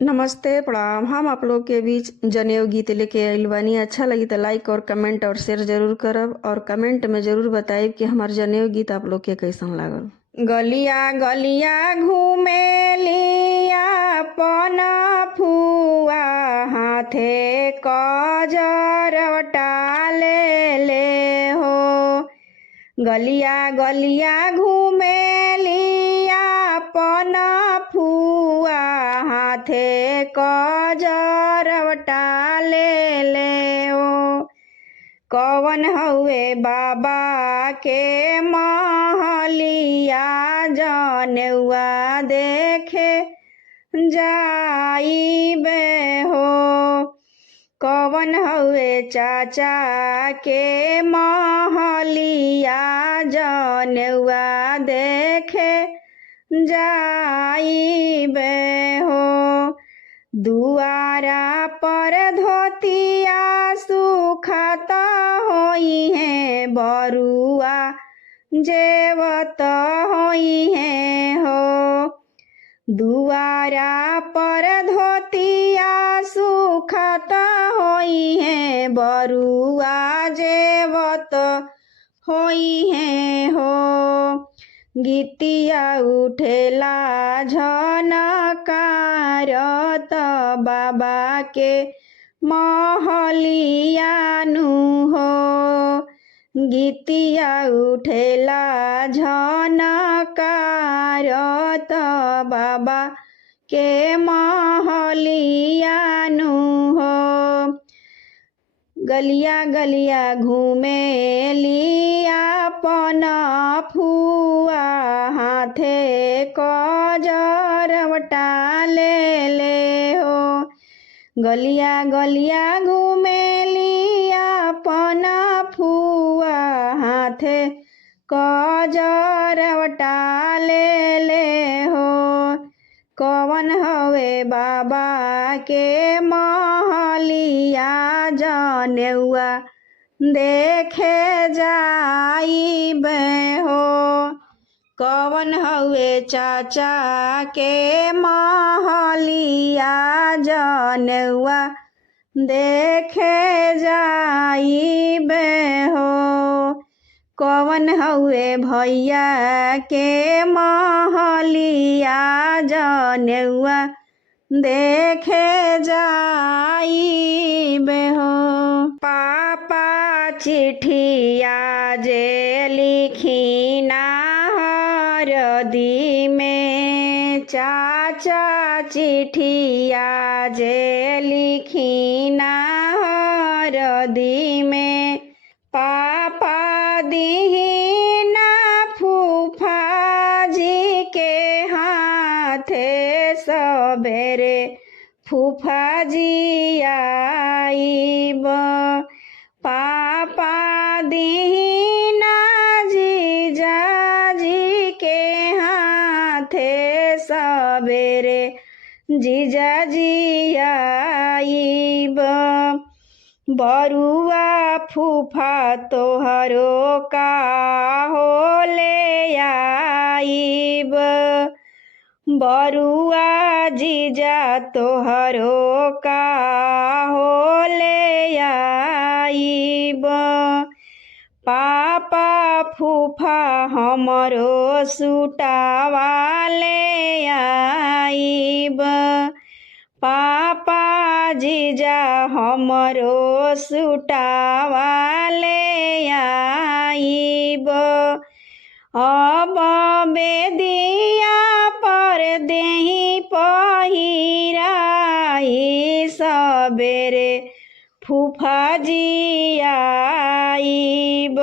नमस्ते प्रणाम। हम आप लोग के बीच जनेऊ गीत लेके आइल बानी। अच्छा लगी तो लाइक और कमेंट और शेयर जरूर करब और कमेंट में जरूर बताइब कि हमार जनेऊ गीत आप लोग के कैसन लागल। गलिया गलिया घूमेलिया पन फुआ हाथे कजरवटा ले हो। गलिया गलिया घूमेलिया पन फुआ हाथे कजरवटा ले हो। कवन हउए बाबा के महलिया जनेउआ देखे जाइबे हो। कवन हउए चाचा के महलिया जनेउआ देखे जाइबे हो। दुआरा पर धोतिया सुखत होई है बरुआ जेवत होई है हो। दुआरा पर धोतिया सुखत होई है बरुआ जेवत होई है हो। गीतिया उठेला झनकारत बाबा के महलिया नु हो। गीतिया उठेला झनकारत बाबा के महलिया नु हो। गलिया गलिया घूमेलिया पन फुआ हाथे कजरवटा ले हो। गलिया गलिया घूमेलिया पन फुआ हाथे कजरवटा ले हो। कवन हवे बाबा के महलिया जनेउआ देखे जाइबे हो। कवन हउए चाचा के महलिया जनेउआ देखे जाइबे हो। कवन हउए भैया के महलिया जनेउआ देखे जाइबे हो। पापा चिट्ठिया जे लिखिना हरदी में, चाचा चिट्ठिया जे लिखिना हरदी में, पापा दीना फूफा जी के हाथे सबेरे फूफा जी आइब। पापा दीना जीजा जी के हाथे सबेरे जीजा जी आइब। बरुआ फूफा तोहरो का हो ले आइब। बरुआ जीजा तोहरो का हो ले आइब। पापा फूफा हमरो सुटावा ले आइब। पापा जीजा हमरो सुटावा ले आइब। अब बेदिया पर देहि पहिराई सबेरे फूफा जी आइब।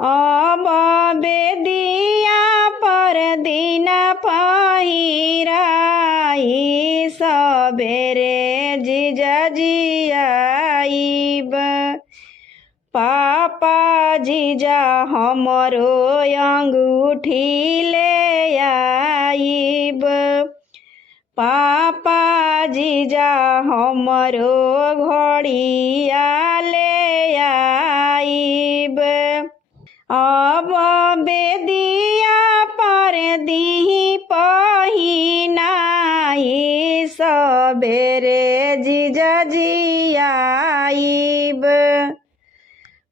अब बेदिया पर दिन पहिराई सबेरे जीजा जी आइब। पापा जीजा हमरो अंगूठी ले आइब। पापा जीजा हमरो घड़िया ले आइब। अब बेदिया पर दीही पहिनाई सबेरे जीजाजी आइब।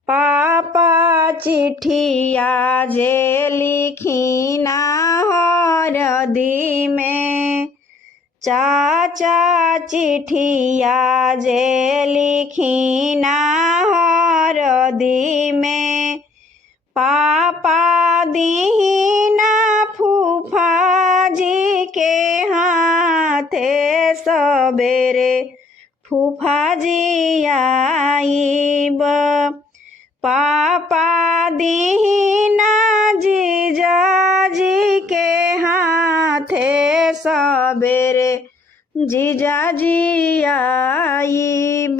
पापा चिट्ठिया जे लिखीना हरदी में, चाचा चिट्ठिया जे लिखीना हरदी में। पापा दीना फूफा जी के हाथे सबेरे फूफा जी आइब। पापा दीना जीजा जी के हाथे सबेरे जीजा जी आइब।